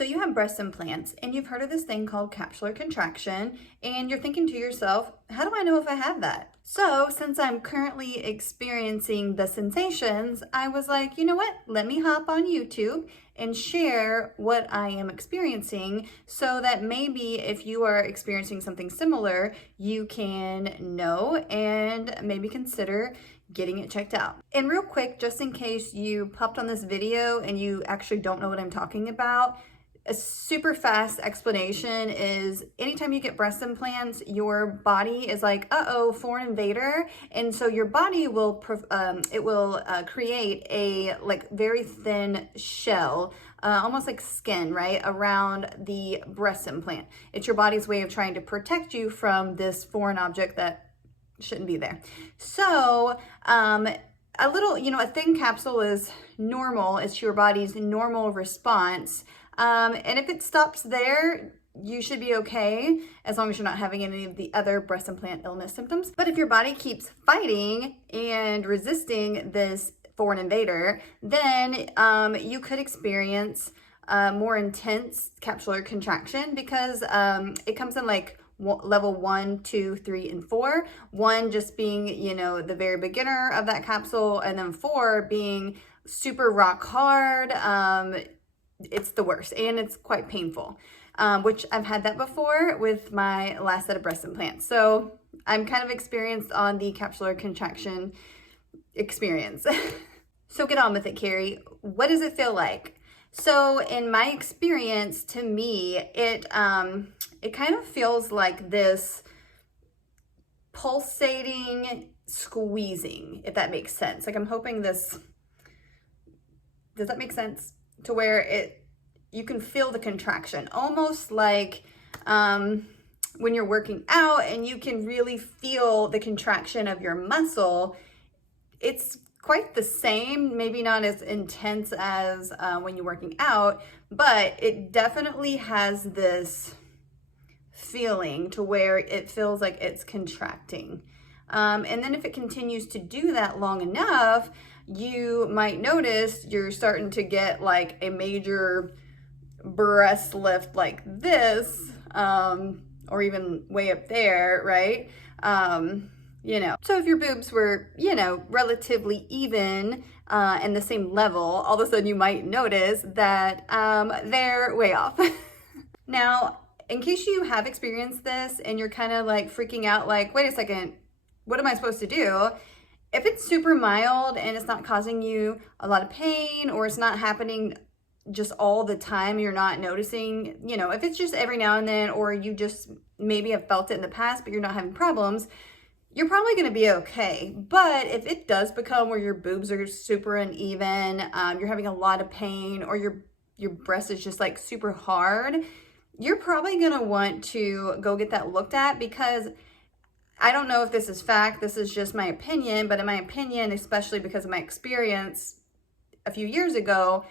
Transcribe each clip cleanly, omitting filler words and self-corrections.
So you have breast implants and you've heard of this thing called capsular contraction, and you're thinking to yourself, how do I know if I have that? So since I'm currently experiencing the sensations, I was like, you know what? Let me hop on YouTube and share what I am experiencing so that maybe if you are experiencing something similar, you can know and maybe consider getting it checked out. And real quick, just in case you popped on this video and you actually don't know what I'm talking about, a super fast explanation is anytime you get breast implants, your body is like, uh-oh, foreign invader. And so your body will, create a like very thin shell, almost like skin, right, around the breast implant. It's your body's way of trying to protect you from this foreign object that shouldn't be there. So, a little, a thin capsule is normal. It's your body's normal response. And if it stops there, you should be okay as long as you're not having any of the other breast implant illness symptoms. But if your body keeps fighting and resisting this foreign invader, then you could experience more intense capsular contraction because it comes in like level 1, 2, 3, and 4. 1 just being, the very beginner of that capsule, and then 4 being super rock hard. It's the worst and it's quite painful, which I've had that before with my last set of breast implants. So I'm kind of experienced on the capsular contraction experience. So get on with it, Carrie. What does it feel like? So in my experience, to me, it kind of feels like this pulsating squeezing, if that makes sense. Like I'm hoping does that make sense? To where you can feel the contraction, almost like when you're working out and you can really feel the contraction of your muscle. It's quite the same, maybe not as intense as when you're working out, but it definitely has this feeling to where it feels like it's contracting. And then if it continues to do that long enough, you might notice you're starting to get like a major breast lift like this, or even way up there, right? So if your boobs were, relatively even and the same level, all of a sudden you might notice that they're way off. Now, in case you have experienced this and you're kind of like freaking out, like, wait a second, what am I supposed to do? If it's super mild and it's not causing you a lot of pain, or it's not happening just all the time, you're not noticing, if it's just every now and then, or you just maybe have felt it in the past, but you're not having problems, you're probably going to be okay. But if it does become where your boobs are super uneven, you're having a lot of pain, or your breast is just like super hard, you're probably going to want to go get that looked at, because I don't know if this is fact, this is just my opinion, but in my opinion, especially because of my experience a few years ago,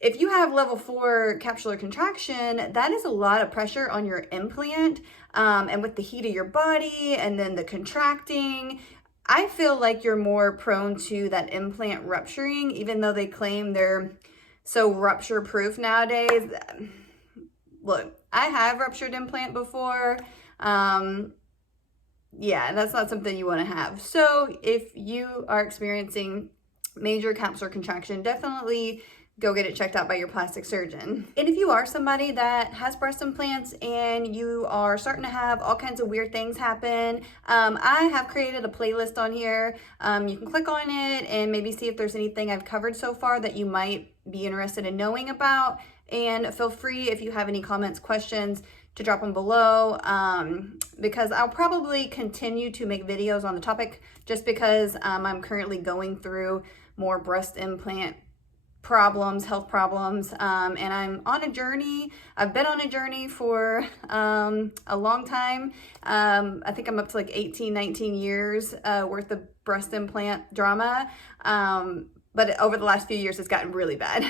if you have level 4 capsular contraction, that is a lot of pressure on your implant, and with the heat of your body and then the contracting, I feel like you're more prone to that implant rupturing, even though they claim they're so rupture proof nowadays. Look, I have ruptured implant before. Yeah, that's not something you want to have. So if you are experiencing major capsular contraction, definitely go get it checked out by your plastic surgeon. And if you are somebody that has breast implants and you are starting to have all kinds of weird things happen, I have created a playlist on here. You can click on it and maybe see if there's anything I've covered so far that you might be interested in knowing about. And feel free, if you have any comments, questions, to drop them below, because I'll probably continue to make videos on the topic just because I'm currently going through more breast implant problems, health problems, and I'm on a journey. I've been on a journey for a long time. I think I'm up to like 18, 19 years worth of breast implant drama, but over the last few years it's gotten really bad.